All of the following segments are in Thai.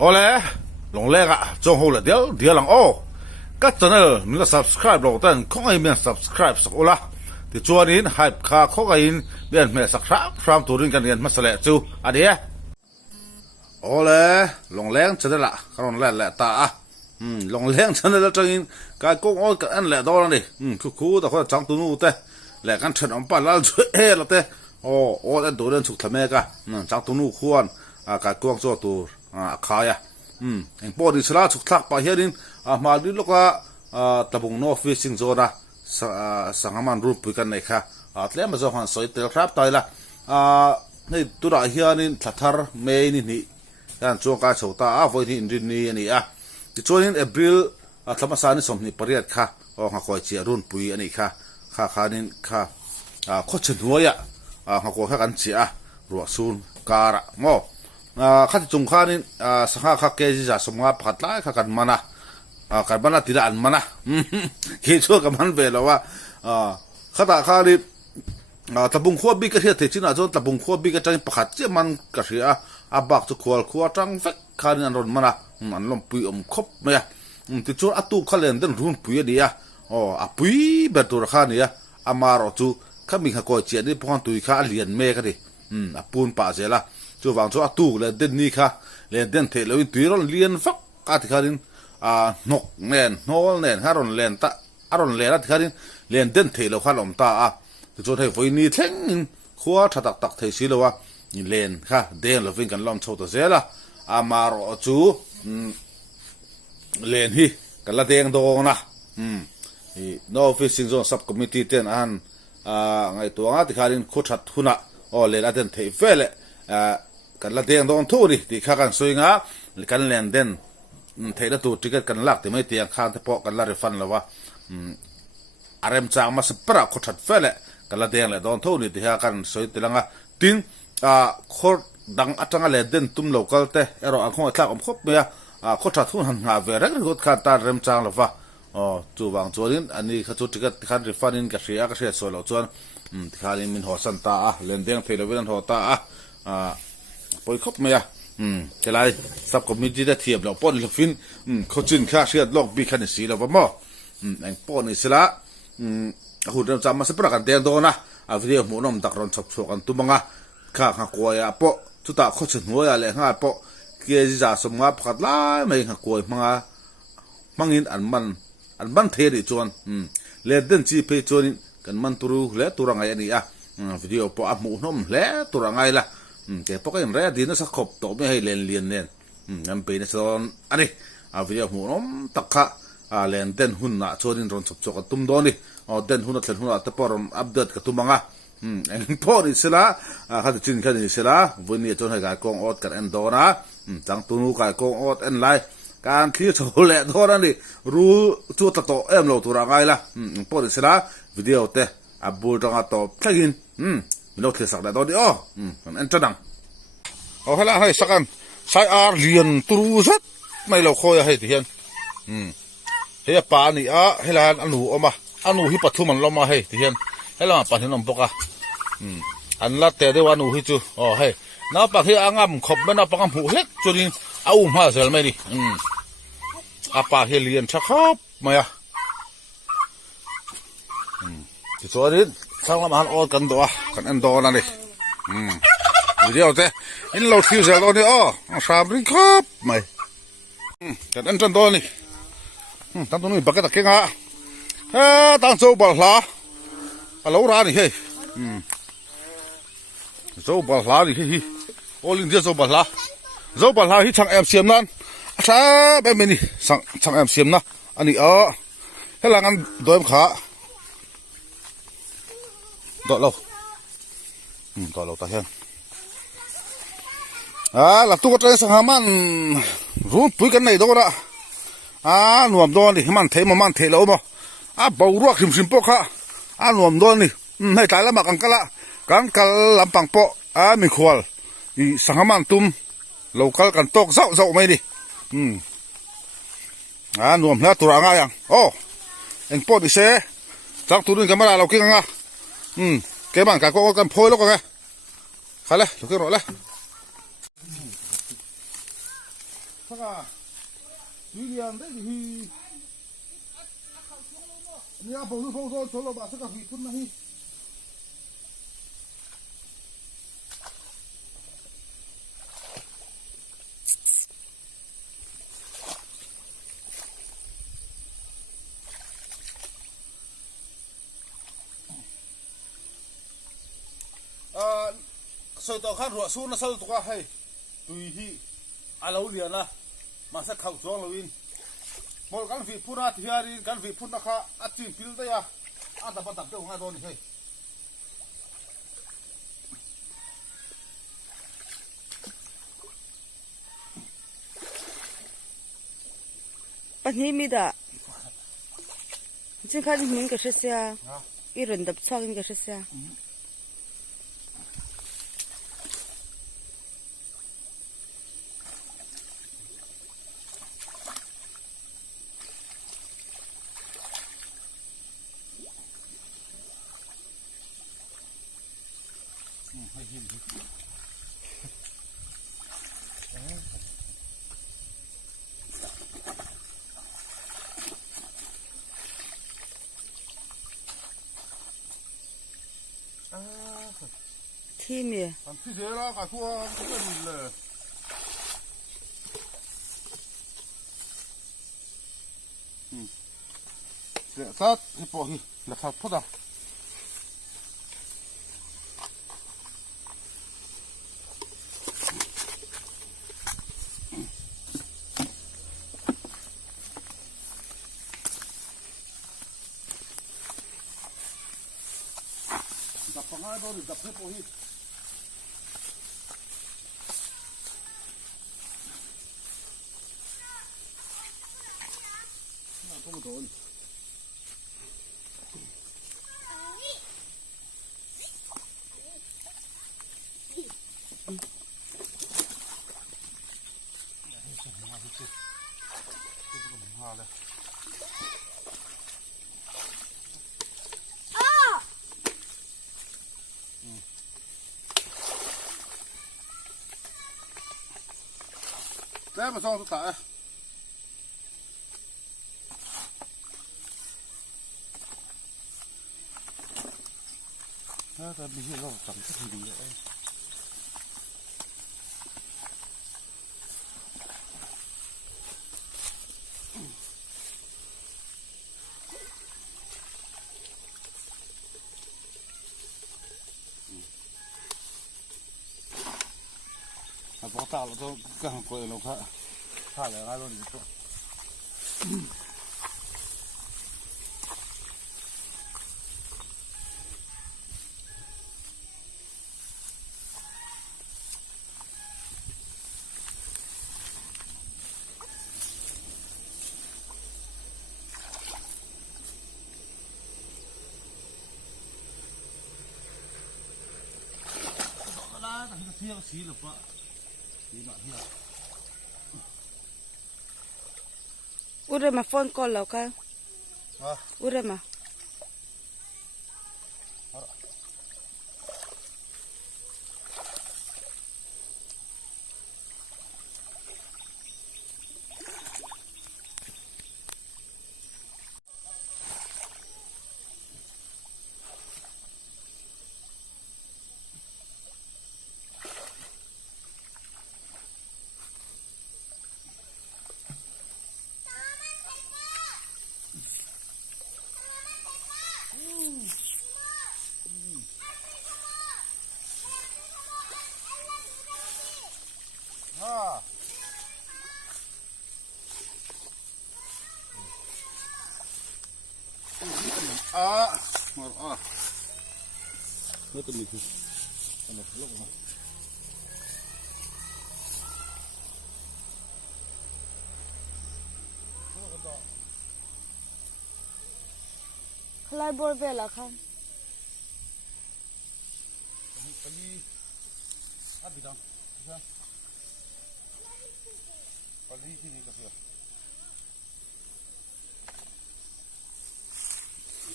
โอเลลงแรกอะจงโหละเดี๋ยวหลังโอ้ก็จะเนี่ยมีก็ subscribe เราแต่ข้องไอ้เมีย subscribe สักโอละที่จวนนี้ให้ค่าข้องไอ้เมียนเมียสักครับตัวเรื่องการเรียนมาเสละจูอะเดียโอเลลงแรงจะได้ละก็ลงแรงแหละตาลงแรงจะได้ละจังอินการโกงโอ้กันอันแหละดอลนี่คู่แต่คนจังตัวนู้นแต่แหละกันเฉินอมปั้นแล้วช่วยละแต่โอ้แต่ตัวเรื่องสุขทำไมกันจังตัวนู้นควรการโกงโจตัวขายเองปอดิสลาสุขทักไปเฮียดินมาดิลูกว่าตะบุงโนฟิสิงโซนะสังหมันรูปปุยกันไหนค่ะเลี้ยงมาจอหันสวยเตลครับตายละนี่ตัวเฮียนี่ทัดทาร์เมย์นี่การโจการโฉตาวันที่อินดีนี่ที่ช่วงนี้เอพริลธรรมศาสตร์นี่สมนิปริยัติค่ะหากคอยเชียรุ่นปุยอันนี้ค่ะนี่ค่ะโคชหัวยหากคอยกันเชียรัวซูนการะงอข้าที่จงข้านี่สังข้าเกจิจะสมงาผัดไล่ข้ากันมานะกันมานะติดอันมานะคิดชั่วกับมันไปแล้วว่าข้าตาข้านี่ตะบุงขั้วบิกระเทียเทชินะจนตะบุงขั้วบิกระจังผัดเจ้ามันกระเทียบักจะขั้วจังเฟกข้านี่อันร้อนมานะอันลมปุยคบไหมที่ชั่วอัตุข้าเล่นเดินรุ่นปุยดีปุยแบบตัวข้านี่มารอจูข้ามีข้าก้อยเจียนี่พอนตุยข้าเลียนเมกันดิปูนป่าเสียละจู่วางจู่ตู้เลยเดินนี่ค่ะเลยเดินเทเลยตุยร้อนเลียนฟักอาทิตย์ขาดินนกเน่นโนลเน่นฮารอนเล่นตาอารอนเล่นอาทิตย์ขาดินเลียนเดินเทเลยข้าลมตาจู่ให้ไฟนี่เท่งขัวถัดตักเทสิเลยว่านี่เล่นค่ะเดินเราฟินกันลมโชว์ตัวเสียละมารอจู่เล่นฮีกันละเด้งโดนะno fishing zone sub committee เต้นไงตัวอาทิตย์ขาดินขุดหัดทุนะเล่นอาทิตย์เทเฟลกันละเดียงโดนทูดิที่ข้ากันสวยงากันเล่นเด่นเทละตัวจิกกันลักที่ไม่เตียงข้างที่ปอกันละริฟันแล้วว่าอารมณ์จางมาสปราขดเฟลกันละเดียงเลยโดนทูนี่ที่ข้ากันสวยที่ละงาทิ้งขดดังอัจฉริยะเด่นตุ้มโลกาลเตะเราอังคงอัตลักษณ์ครบเมียขดชัดทุนหันหาเวรกันขดขาดตาอารมณ์จางแล้วว่าจู่บางส่วนนี้อันนี้ข้าจุดจิกข้าริฟันนี่ก็เสียสวยแล้วส่วนที่ข้านี่มินหัวสันตาเล่นเดียงเทละเวรหัวตาปอยครบไหมจะไล่สับกับมีจีได้เทียบเราป้อนเราฟินเขาจินข้าเชื่อโลกบีคันสีเราว่ามั่เองป้อนนี่สิละหุ่นเราจำมาสักประการเดียวโดนะวิดีโอหมุนอมตักรอนชอบชกันตุ้มงะข้าข้ากลัวปอทุตาเขาจินหัวอะไรข้าปอเกี่ยจะสมงาพัดไล่ไม่ข้ากลัวมังอินอันมันเทดิจวนเลดเดนจีเพจวนกันมันตุรุเลตุรังไงนี่วิดีโอปอหมุนอมเลตุรังไงล่ะแต่พวกไอ้เรื่องดีนะสักขบโตไม่ให้เลียนงั้นเป็นส่วนอันนี้วิดีโอหมุนตักขะเล่นเด่นหุ่นน่ะชวนรอนชกกันตุ้มโดนี่เด่นหุ่นน่ะเล่นหุ่นน่ะแต่พอรอนอัปเดตกับตุ้มบังเองพอดิสิละข้าจะจินข้าดิสิละวันนี้จนให้การกองอดกันเอ็นโดนะจังตุนูการกองอดเอ็นไลการที่โชว์แหละโทษนั่นดิรู้จุดโตเอ็มเราตัวไงล่ะพอดิสิละวิดีโอเตะบูจังอัตโตพลังอินไม่ต้องเทสักได้ตอนนี้มันจะดังให้ละให้สักกันใช้อาร์เลียนตรูสักไม่เราคอยให้ที่เห็นให้ปานี่ให้ละอันหนูออกมาอันหนูที่ปัทุมันลงมาให้ที่เห็นให้ละปาที่น้ำปกอันละแต่ได้ว่าหนูที่จูให้น้าปากที่อ่างขบไม่น้าปากหูเล็กจุดินเอามาเสร็จไหมดิปากที่เลียนชักครับมาที่ส่วนนี้สร้างละมันอดกันตัวกันอันโดนั่นดิวิดีโอเตะอินเราทิวเซลตัวนี้สามริงครับไม่กันอันจันตัวนี่ตั้งตัวนี้บักกะตะเก่งตั้งโซ่บอลหลาเราร้านนี่เฮ้ยโซ่บอลหลานี่เฮ้ยโอลินเดียโซ่บอลหลาที่ช่างแอมเสียมนั่นใช่แบบนี้ช่างแอมเสียมนะอันนี้ให้หลังอันโดยขาต่อเราตาเห็นหลับตัวก็จะสังหามันรู้ปุยกันไหนตัวละหนุ่มโดนดิมันเทมันเทแล้วมั้งเบารัวขิมปอกหนุ่มโดนนี่ให้ตายแล้วมากันกันละกันลำปังปอมีขวลสังหามันตุ้มเรากันตกเศร้าไม่ดิหนุ่มแล้วตัวง่ายยังเอ็งปอดิเซ่จักตัวนึงกันมาเราเก่งอ่ะแกบ้านก็กันโพยแล้วก็ไงขายเลยถูกต้องหรอเลย saka William đấy thì nhà bầu phong rồi số là bà saka hủy phun này soi tàu khát rửa xuống nó sâu tụi hay tùy hi lâu liền là mà sẽ khẩu chuông lâu in một căn vị phun ra thì đi căn vị phun ra khá chuyện phil đây à tập bắt tập cho ngay thôi này bắt nhị mi đã chính khai mình cái xe cái rừng đập xoay cái xeที่มีที่เสียแล้วกับทั่วเพื่อนเลยเสียซัดที่ปอฮีแล้วซัดพุทธะดับฟังให้ดูดิดับให้ปอฮีก็ไม่โดนแล้วมาซ่องสุดท้ายแต่ไม่ใช่เราสั่งสักทีเดียวพอตาเราต้องกังวลเราค่ะถ้าอะไรง่ายเราดีกว่าเที่ยวสีหรือเปล่าสีมาเที่ยวอุดมาฟอนก่อนแล้วกันอุดมาไม่ต้องมีคืออันนี้ลงมาคลายบอลเวล่ะครับไปอาบิดาใช่ไปที่นี่ก็เสีย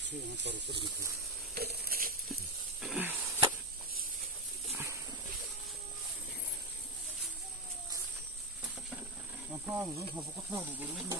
ชื่อมันตัวสุดดี ผ้าหรือเขาก็เท่าดูดูนี่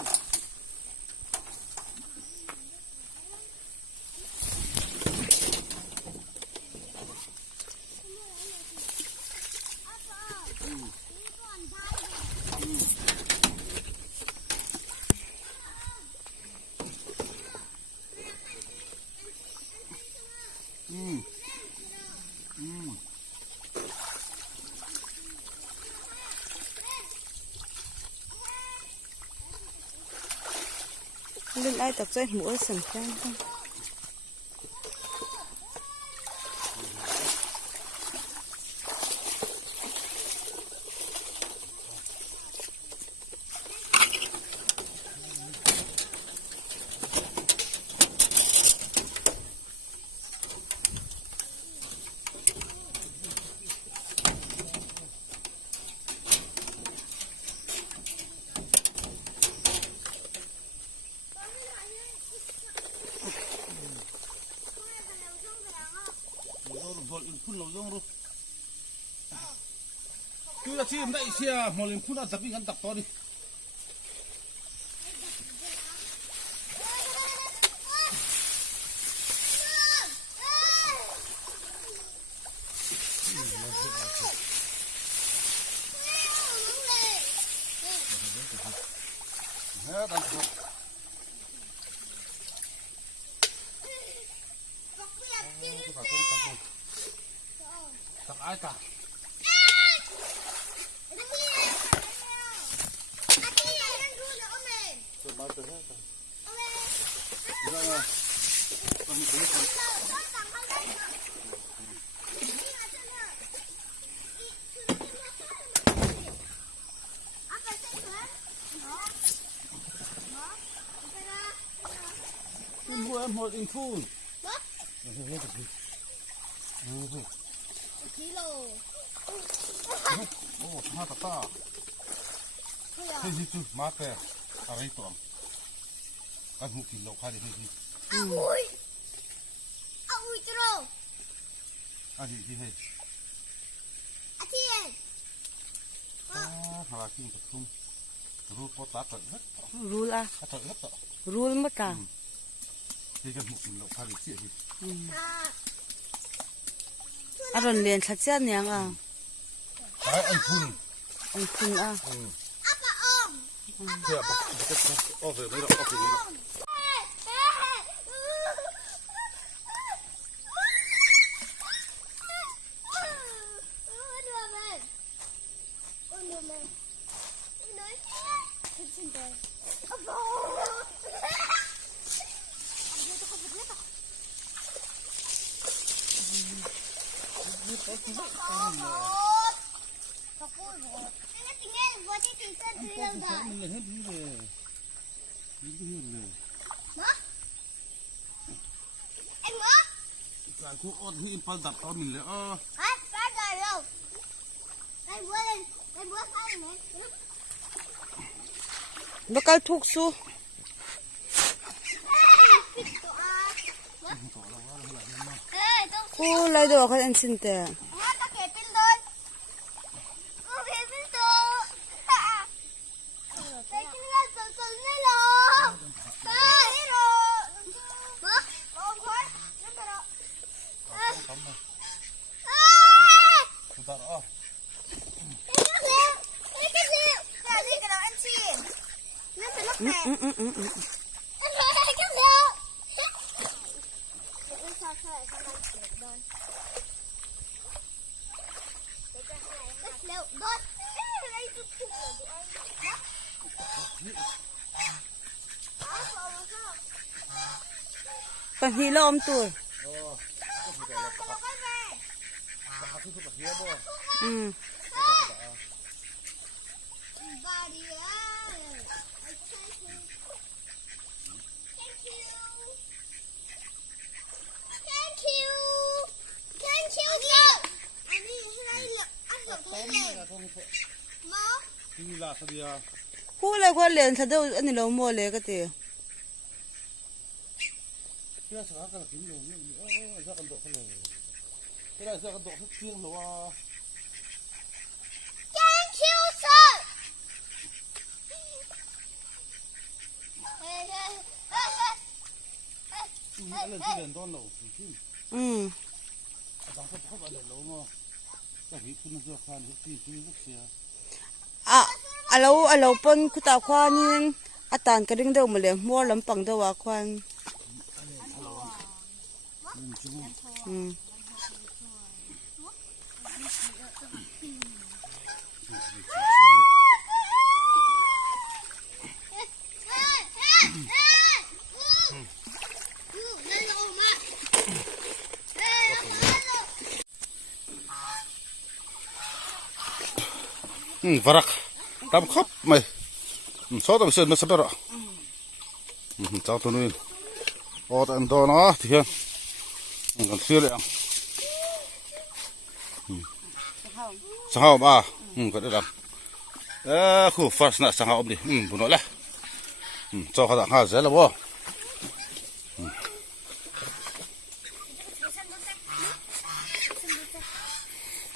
lên ai tập chơi mũi sừng trang không cứ là chim đấy xe một lần phút là tập đi ngắn tập to đi tập ai cả một in phun kilo oh mata ta thế gì chứ mata ở đây tuồng cái một kilo khai đi thế gì ui trâu à gì gì thế à thiên là kinh tập trung rùa có tát rồi hết rùa à tát hết rồi rùa mất à thế cái một kilo khai đi gì à rồi liền chặt chặt nhàng à cái anh phun à apa om thế à về mấy đó về mấy đóการคุกอดที่ปลาดับตอนนี้เลยปลาดับแล้วไอ้บัวใส่ไหมbakal thuksu ko lai do khan an sin te pan hi lo om tur ku la ko len sa do ani lo mo le ka te cái sao cái kín rồi sao con độ cái này cái này sao con độ thức riêng rồi thank you sir อะไรที่เล่นตอนเราขึ้นบางคนเขาอะไรเราเนาะแต่ที่คุณจะฟังที่ชีวิตเสียเราปนคุตาควานี่อาตานกระดิ่งเดิมมาเลยมัวลำปังเดว่าควันfarak tam khop mai so tam sen na sabara chao tu nuin ot an do na thì hen kan sile ang sahau ba ka da khu first na sahau đi buno la cho ka da ha za la bo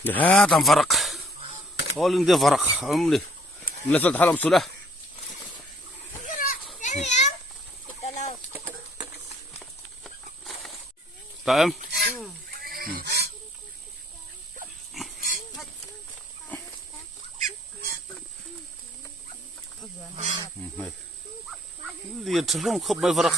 ya tam farak all in the farak amli nasal halam sulah Taem Lihat sebelum khop mai farak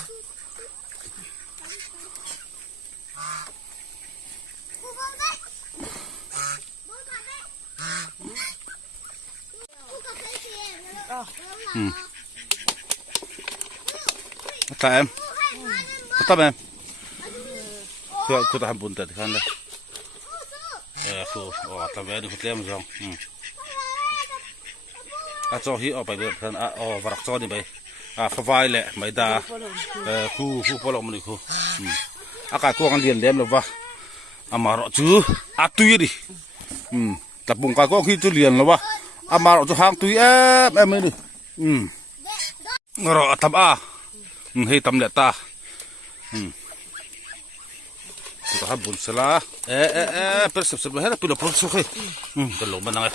Taem Taem Ku tahan bunta di kan dah. Ku tabe di hotel mjong. Cho hi ở bài kan varak cho ni bai. Fa vai le mai da ku polong mani ku. Aka ku kan lian lem lo wa. Amaro chu atui di. Tapung ka ko khi chu lian lo wa. Amaro chu hang tui em ni. Ngoro tam a. Hei tam le ta. Kita habun salah persep hera pilo prosok kalau menang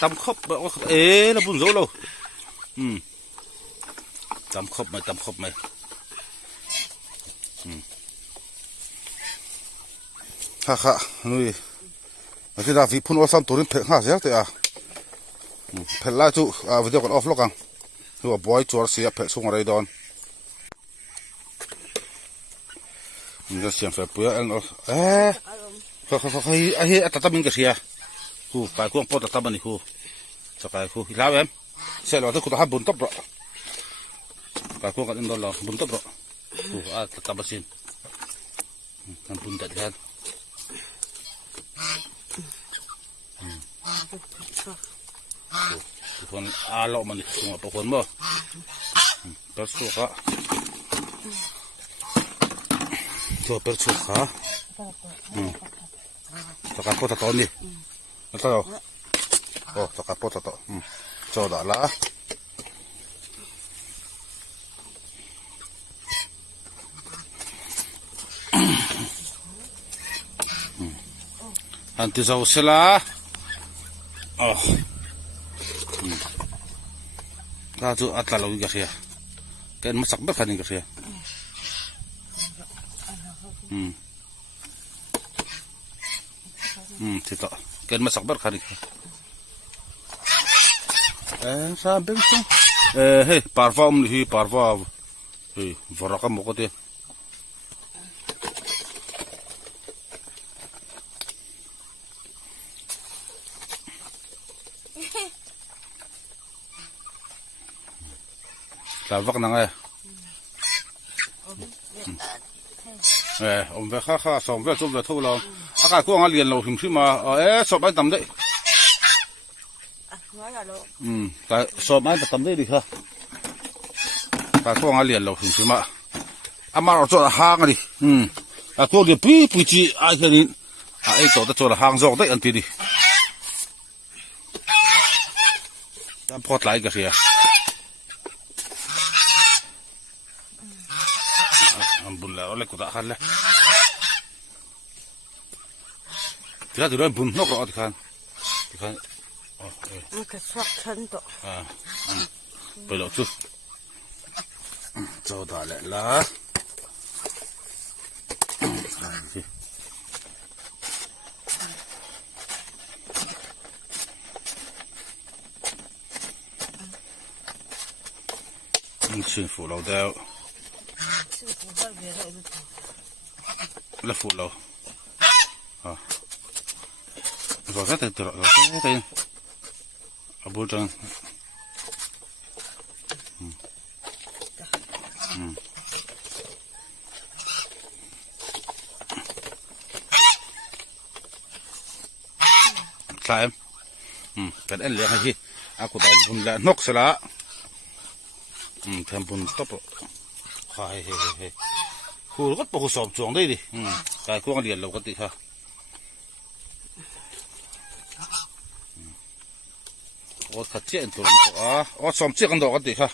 tam khop la bun zo lo tam khop mai ha nui cái da vi phun osan turin phe ha ya te a phe la chu video kan off lo kang tu boy chor sia phe sung rai don Mình xem phải bữa ăn hay tatamin cái gì à? Khu cái cuồng pot tatamin này khu, cho cái khu lao em, sẽ lo tới khu ta bún tóc rồi, cái cuồng cái đó là bún tóc rồi, khu tatamin, làm bún tết kan, con alo mình không có con mơ, bớt số cả. Tuh persuka, takapot atau ni, atau, takapot atau, coba lah. Nanti saus lah, Kaju atau lagi kasih, kan masak berkan ini kasih. Tidak. Kan masak berkali. Sampai tu. Hey, parfum ni, parfum. Hey, varakam mo ko te. Lavak na nga. Ông về khác xong về chung về thu lòng, cái cô ăn liền lâu hình xí mà, sọp bánh tầm đấy, cái sọp bánh tầm đấy đi ha, cái cô ăn liền lâu hình xí mà, mà ở chỗ là hang đi, cái cô liền pi chi ai cái này, ai chỗ là hang rộng đấy anh đi, đã pot lại cái gì à? Alhamdulillah, oleh ku tak kan lah. Kita tu dah bun nok roh kan. Cái xoạc chân đó. Bây giờ chút. Cho ta lại là. สิชื่อฟูเราเดียวแล้วฟูเราก็แค่ติดตัวก็แค่อาบุจังใช่เป็นเอ็นเลี้ยงให้อากูตอนบุญแล้วนกสละทำบุญต๊อบใช่เฮ้กูก็ปกสอบจวงได้ดิกายกูก็เรียนเราก็ติค่ะโอ้ขัดเจี๊ยนตัวนี้โอ้สอบเจี๊ยกันดอกก็ติค่ะ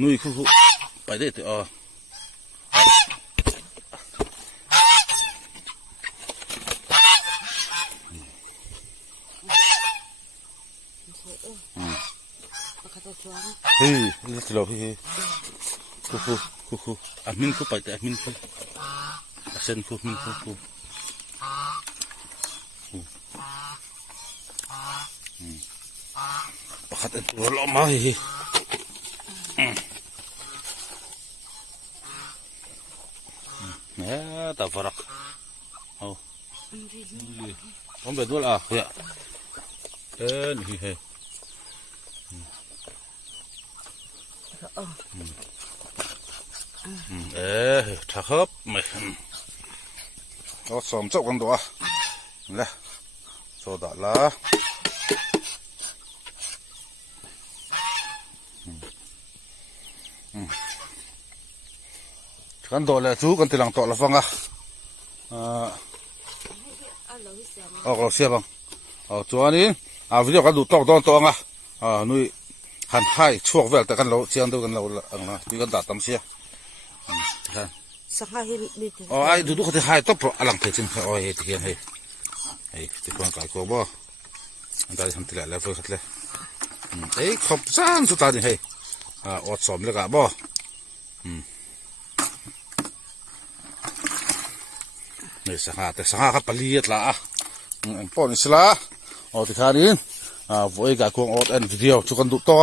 นุ้ยคู่ไปได้ติเฮ้ยนี่สิเราเฮ้ยคู่อามินคู่ไปแต่อามินคู่เส้นคู่มินคู่ประคัดอันตัวล้อมาเฮ้ยเนี่ยตาฟรักเอาผมไปดูละเฮ้ยนี่เฮ้ยถ้าครับไม่เราสมจบกันตัวเลยโซดาละกันตัวเลยจูกันตีหลังตัวละฟังเราเสียบังตัวนี้วิดีโอกันดูตัวนุ้ยหันให้ช่วงเวลแต่กันเราเชียงดูกันเรานะมีกันตัดตำเสียสักให้มีไอ้ดูเขาที่ให้ต้องปลอดอลังเทจินโอ้ยที่ให้ที่คนกายกลัวบ่อันตรายทำติดแล้วเพื่อขัดเลยขอบซ่านสุดท้ายนี่ให้อดสมเลยกะบ่นี่สังหารแต่สังหารครับปลีดละป้อนอิสระที่ขานี้ไว้กายกลัวอดวิดีโอชุกันดูตัว